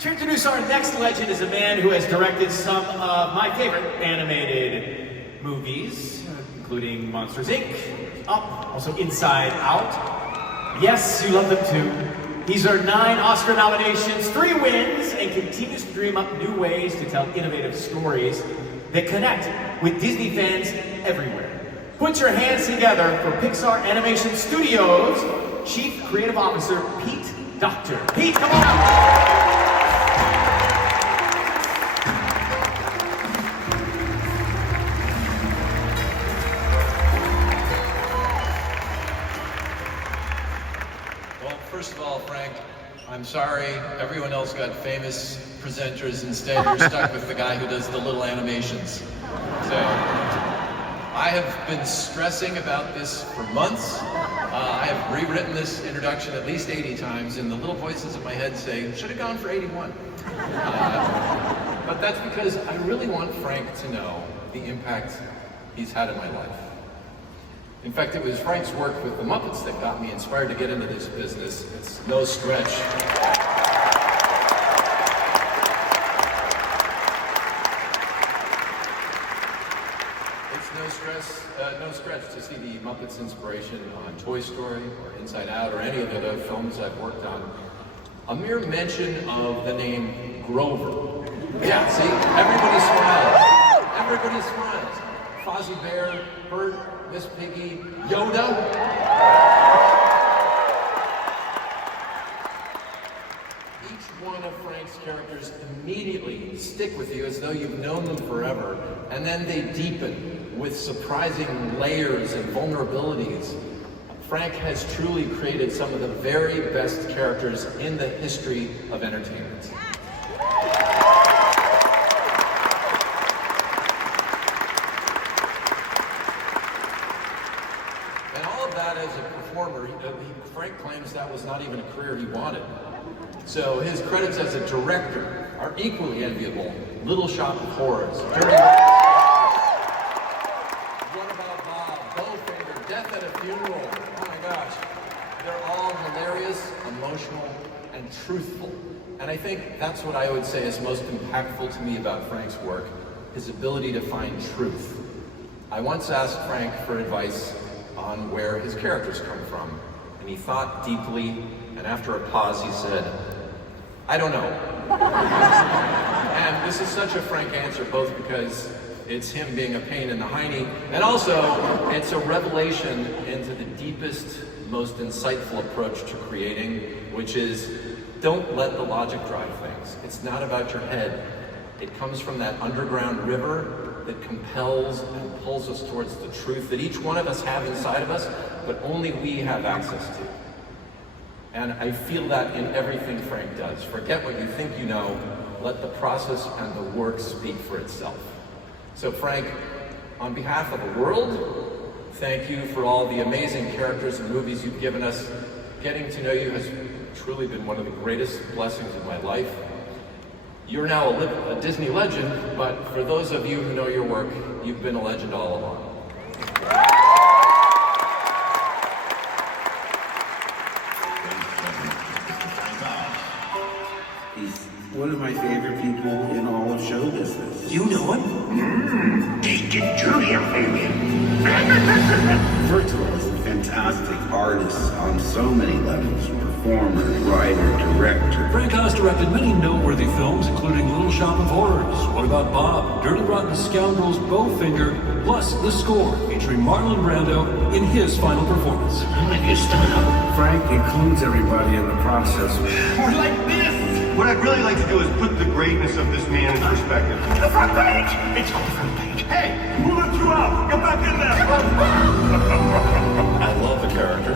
To introduce our next legend is a man who has directed some of my favorite animated movies, including Monsters, Inc., Up, also Inside Out. Yes, you love them too. He's earned 9 Oscar nominations, 3 wins, and continues to dream up new ways to tell innovative stories that connect with Disney fans everywhere. Put your hands together for Pixar Animation Studios Chief Creative Officer Pete Docter. Pete, come on up. First of all, Frank, I'm sorry everyone else got famous presenters. Instead, you're stuck with the guy who does the little animations. So, I have been stressing about this for months. I have rewritten this introduction at least 80 times, and the little voices in my head say, should have gone for 81. But that's because I really want Frank to know the impact he's had in my life. In fact, it was Frank's work with the Muppets that got me inspired to get into this business. It's no stretch. It's no stretch to see the Muppets inspiration on Toy Story or Inside Out or any of the other films I've worked on. A mere mention of the name Grover. Yeah, see, everybody smiles. Everybody smiles. Fozzie Bear, Bert, Miss Piggy, Yoda. Each one of Frank's characters immediately stick with you as though you've known them forever, and then they deepen with surprising layers and vulnerabilities. Frank has truly created some of the very best characters in the history of entertainment. As a performer, Frank claims that was not even a career he wanted. So his credits as a director are equally enviable. Little Shop of Horrors, Dirty What About Bob, Bowfinger, Death at a Funeral. Oh my gosh. They're all hilarious, emotional, and truthful. And I think that's what I would say is most impactful to me about Frank's work, his ability to find truth. I once asked Frank for advice on where his characters come from. And he thought deeply, and after a pause he said, I don't know. And this is such a frank answer, both because it's him being a pain in the hiney, and also it's a revelation into the deepest, most insightful approach to creating, which is don't let the logic drive things. It's not about your head. It comes from that underground river that compels and pulls us towards the truth that each one of us have inside of us, but only we have access to. And I feel that in everything Frank does. Forget what you think you know, let the process and the work speak for itself. So Frank, on behalf of the world, thank you for all the amazing characters and movies you've given us. Getting to know you has truly been one of the greatest blessings of my life. You're now a Disney legend, but for those of you who know your work, you've been a legend all along. He's one of my favorite people in all of show business. You know him? Distant Junior, baby. Virtual is a fantastic artist on so many levels. Performer, writer, director. Frank has directed many noteworthy films, including Little Shop of Horrors, What About Bob, Dirty Rotten Scoundrels, Bowfinger, plus The Score, featuring Marlon Brando in his final performance. When you stand up, Frank includes everybody in the process. We're like this! What I'd really like to do is put the greatness of this man in perspective. the front page! It's on the front page. Hey, who let you out? Get back in there! I love the character,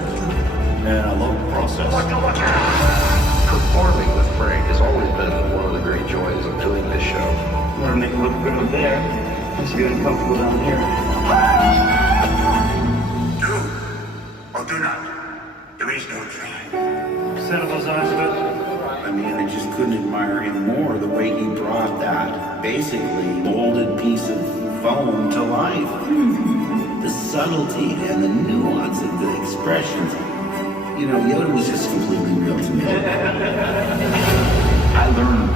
and I love the process. Look out! Performing with Frank has always been one of the great joys of doing this show. You want to make it look good up there. It's good and comfortable down here. Do or do not. There is no try. Settle those eyes a bit. I mean, I just couldn't admire him more, the way he brought that basically molded piece of foam to life. The subtlety and the nuance of the expressions. You know, the other was just completely real to me. I learned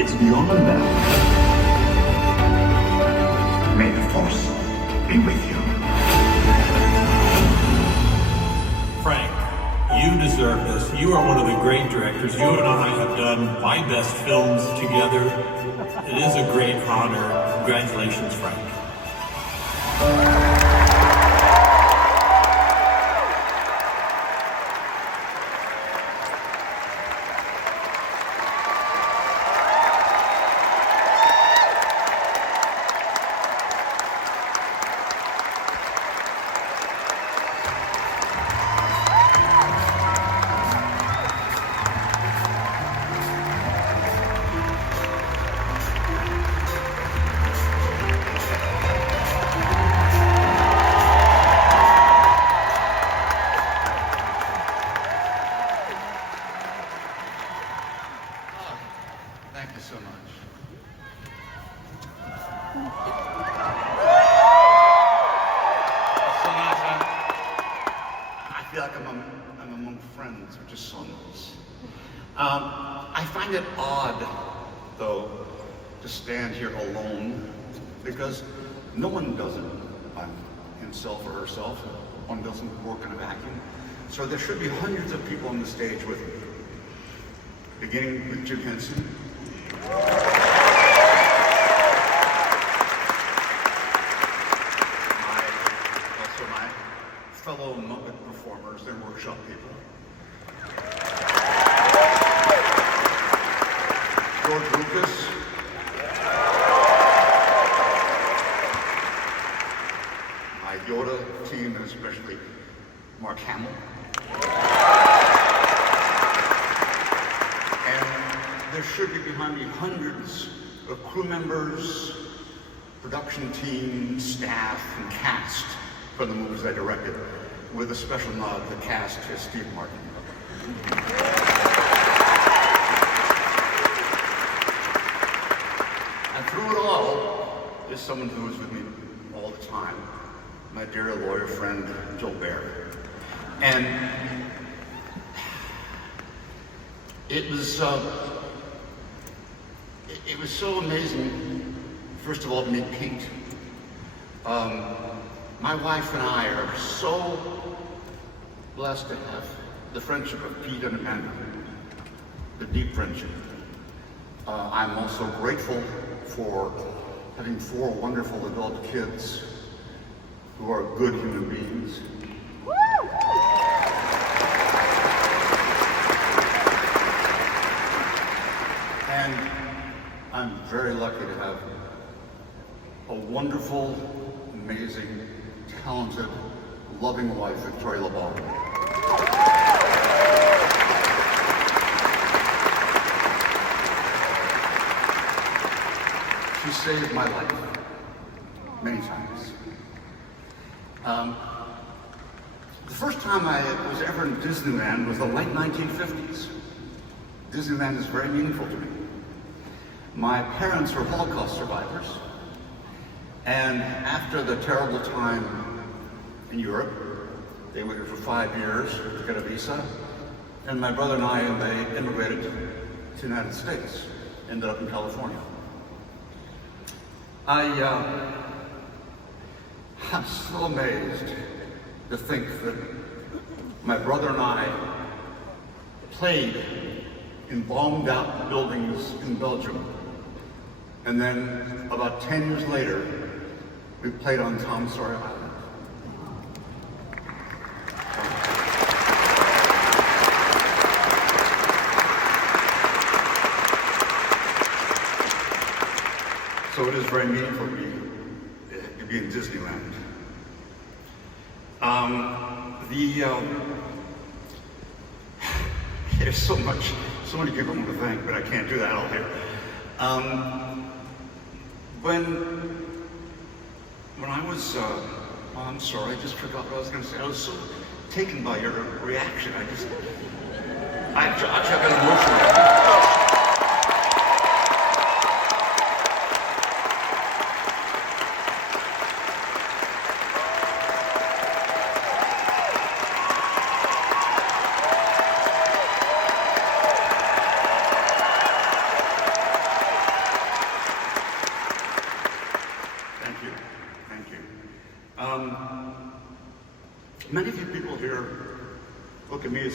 It's beyond that. May the Force be with you. Frank, you deserve this. You are one of the great directors. You and I have done my best films together. It is a great honor. Congratulations, Frank. Thank you so much. So nice, huh? I feel like I'm among friends, which is so nice. I find it odd, though, to stand here alone, because no one does it by himself or herself. One doesn't work in a vacuum. So there should be hundreds of people on the stage with me. Beginning with Jim Henson. Also my fellow Muppet performers and workshop people. George Lucas. My Yoda team, and especially Mark Hamill. There should be behind me hundreds of crew members, production team, staff, and cast for the movies I directed, with a special nod to the cast to Steve Martin. And through it all is someone who is with me all the time, my dear lawyer friend, Joe Baer. And it was so amazing, first of all, to meet Pete. My wife and I are so blessed to have the friendship of Pete and Amanda, the deep friendship. I'm also grateful for having 4 wonderful adult kids who are good human beings. And I'm very lucky to have a wonderful, amazing, talented, loving wife, Victoria LeBon. She saved my life many times. The first time I was ever in Disneyland was the late 1950s. Disneyland is very meaningful to me. My parents were Holocaust survivors, and after the terrible time in Europe, they waited for 5 years to get a visa, and my brother and I, they immigrated to the United States, ended up in California. I'm so amazed to think that my brother and I played in bombed out buildings in Belgium. And then about 10 years later, we played on Tom Sawyer Island. So it is very meaningful to me to be in Disneyland. There's so many people I want to thank, but I can't do that all here. When I was, I'm sorry, I just forgot what I was going to say. I was so taken by your reaction. I got emotional.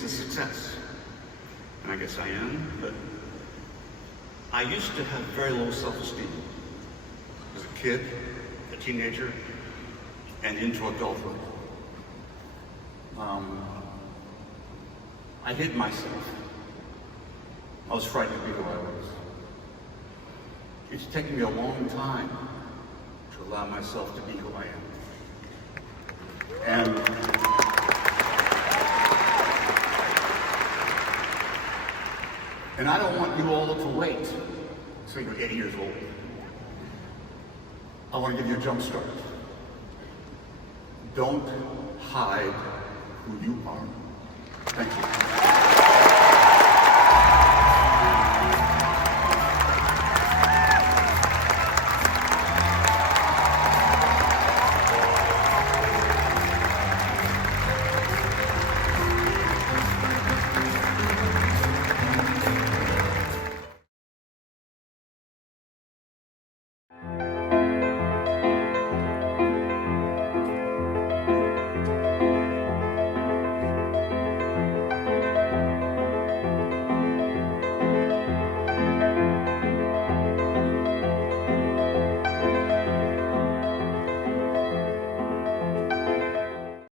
a success. And I guess I am, but I used to have very low self-esteem. As a kid, a teenager, and into adulthood. I hid myself. I was frightened to be who I was. It's taken me a long time to allow myself to be who I am. And I don't want you all to wait until you're 80 years old. I want to give you a jump start. Don't hide who you are. Thank you.